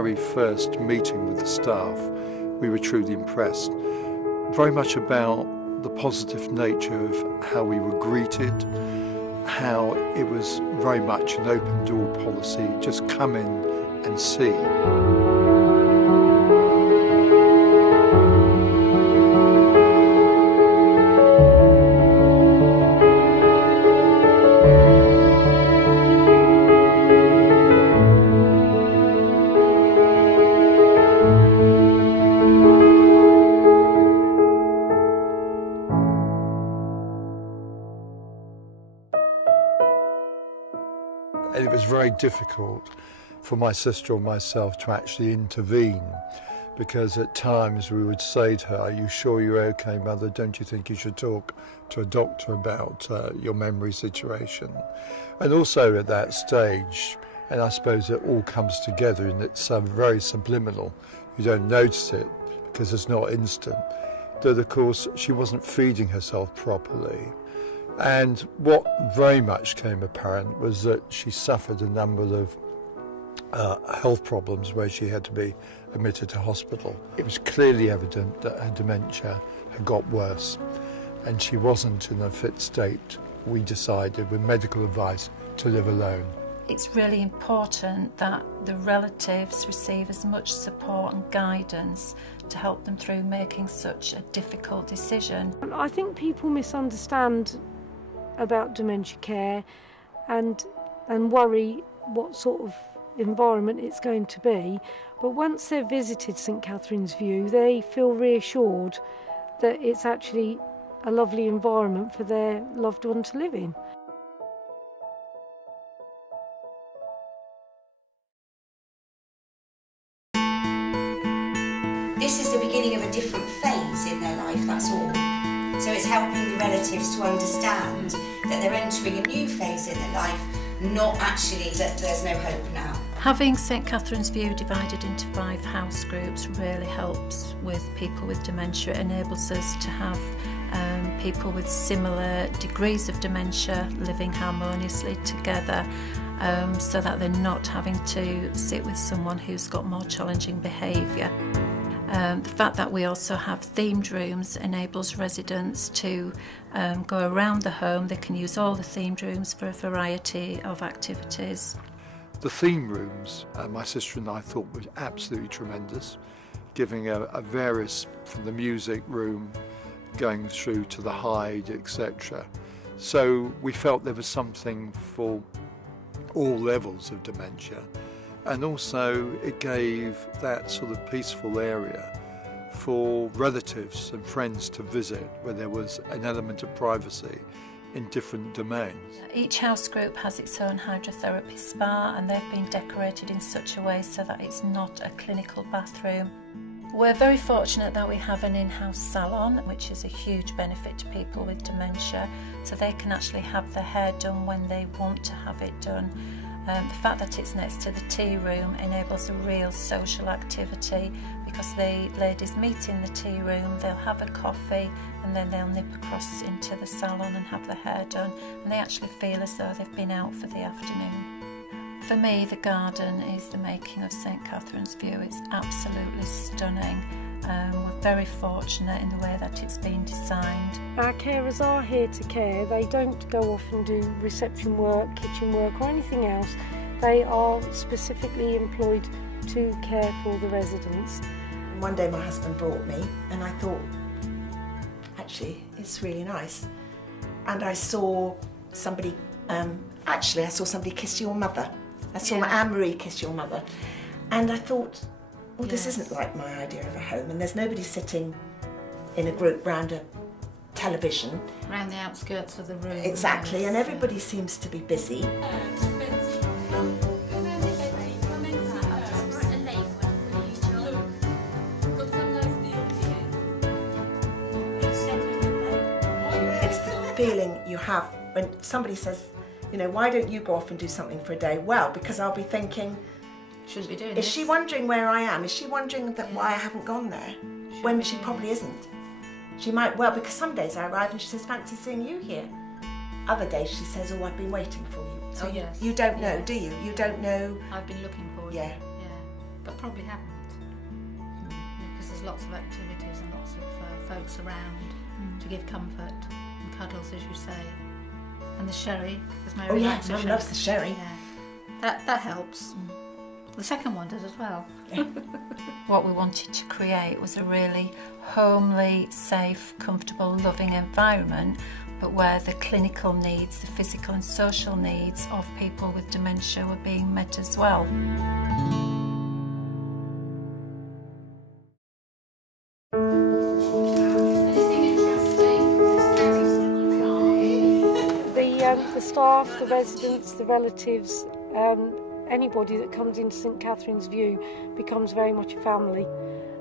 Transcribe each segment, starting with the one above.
very first meeting with the staff, we were truly impressed. Very much about the positive nature of how we were greeted, how it was very much an open door policy, just come in and see. And it was very difficult for my sister or myself to actually intervene, because at times we would say to her, "Are you sure you're okay, Mother? Don't you think you should talk to a doctor about your memory situation?" And also at that stage, and I suppose it all comes together and it's very subliminal, you don't notice it because it's not instant, that of course she wasn't feeding herself properly. And what very much came apparent was that she suffered a number of health problems where she had to be admitted to hospital. It was clearly evident that her dementia had got worse and she wasn't in a fit state, we decided, with medical advice, to live alone. It's really important that the relatives receive as much support and guidance to help them through making such a difficult decision. I think people misunderstand about dementia care and worry what sort of environment it's going to be, but once they've visited St Catherine's View they feel reassured that it's actually a lovely environment for their loved one to live in. This is the beginning of a different phase in their life, that's all. So it's helping the relatives to understand that they're entering a new phase in their life, not actually that there's no hope now. Having St Catherine's View divided into 5 house groups really helps with people with dementia. It enables us to have people with similar degrees of dementia living harmoniously together, so that they're not having to sit with someone who's got more challenging behaviour. The fact that we also have themed rooms enables residents to go around the home. They can use all the themed rooms for a variety of activities. The theme rooms, my sister and I thought were absolutely tremendous, giving a various, from the music room, going through to the hide, etc. So we felt there was something for all levels of dementia. And also it gave that sort of peaceful area for relatives and friends to visit, where there was an element of privacy in different domains. Each house group has its own hydrotherapy spa, and they've been decorated in such a way so that it's not a clinical bathroom. We're very fortunate that we have an in-house salon, which is a huge benefit to people with dementia, so they can actually have their hair done when they want to have it done. The fact that it's next to the tea room enables a real social activity, because the ladies meet in the tea room, they'll have a coffee and then they'll nip across into the salon and have their hair done, and they actually feel as though they've been out for the afternoon. For me, the garden is the making of St Catherine's View. It's absolutely stunning. We're very fortunate in the way that it's been designed. Our carers are here to care. They don't go off and do reception work, kitchen work or anything else. They are specifically employed to care for the residents. One day my husband brought me and I thought, actually it's really nice. And I saw somebody, I saw somebody kiss your mother. I saw Anne-Marie kiss your mother. And I thought, well, this isn't like my idea of a home, and there's nobody sitting in a group round a television. Around the outskirts of the room. Exactly, and everybody seems to be busy. It's the feeling you have when somebody says, you know, why don't you go off and do something for a day? Well, because I'll be thinking, shouldn't be doing is this. she wondering where I am? Is she wondering that why I haven't gone there? When she probably isn't. She might well, because some days I arrive and she says, fancy seeing you here. Other days she says, oh, I've been waiting for you. So yes. you don't know, do you? You don't know. I've been looking for you. Yeah. but probably haven't. Because there's lots of activities and lots of folks around to give comfort and cuddles, as you say. And the sherry, because Mary likes the Mum sherry. loves the sherry. Yeah. That helps. The second one does as well. What we wanted to create was a really homely, safe, comfortable, loving environment, but where the clinical needs, the physical and social needs of people with dementia were being met as well. The staff, the residents, the relatives, anybody that comes into St Catherine's View becomes very much a family,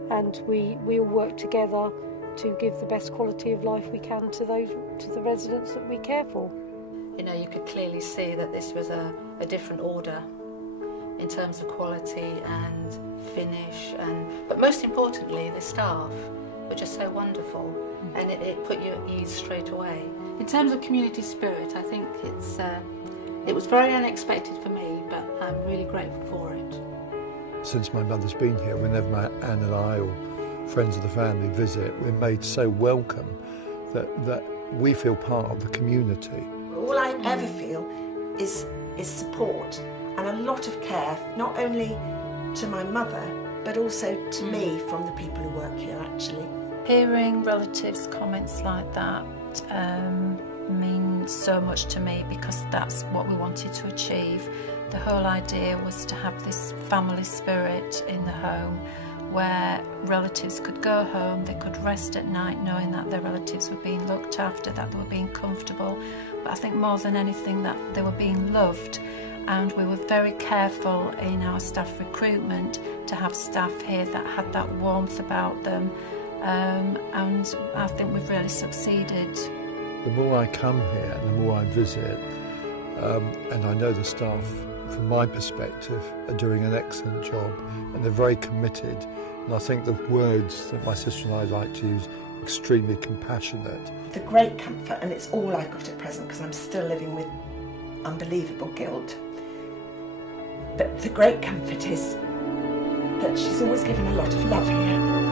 and we all work together to give the best quality of life we can to the residents that we care for. You know, you could clearly see that this was a different order in terms of quality and finish, but most importantly the staff were just so wonderful, and it put you at ease straight away. In terms of community spirit, I think it was very unexpected for me, but I'm really grateful for it. Since my mother's been here, whenever Anne and I or friends of the family visit, we're made so welcome that we feel part of the community. All I ever feel is support and a lot of care, not only to my mother, but also to me from the people who work here, actually. Hearing relatives' comments like that means so much to me, because that's what we wanted to achieve. The whole idea was to have this family spirit in the home, where relatives could go home, they could rest at night knowing that their relatives were being looked after, that they were being comfortable, but I think more than anything that they were being loved. And we were very careful in our staff recruitment to have staff here that had that warmth about them, and I think we've really succeeded. The more I come here and the more I visit, and I know the staff, from my perspective, are doing an excellent job, and they're very committed. And I think the words that my sister and I like to use, extremely compassionate. The great comfort, and it's all I've got at present because I'm still living with unbelievable guilt, but the great comfort is that she's always given a lot of love here.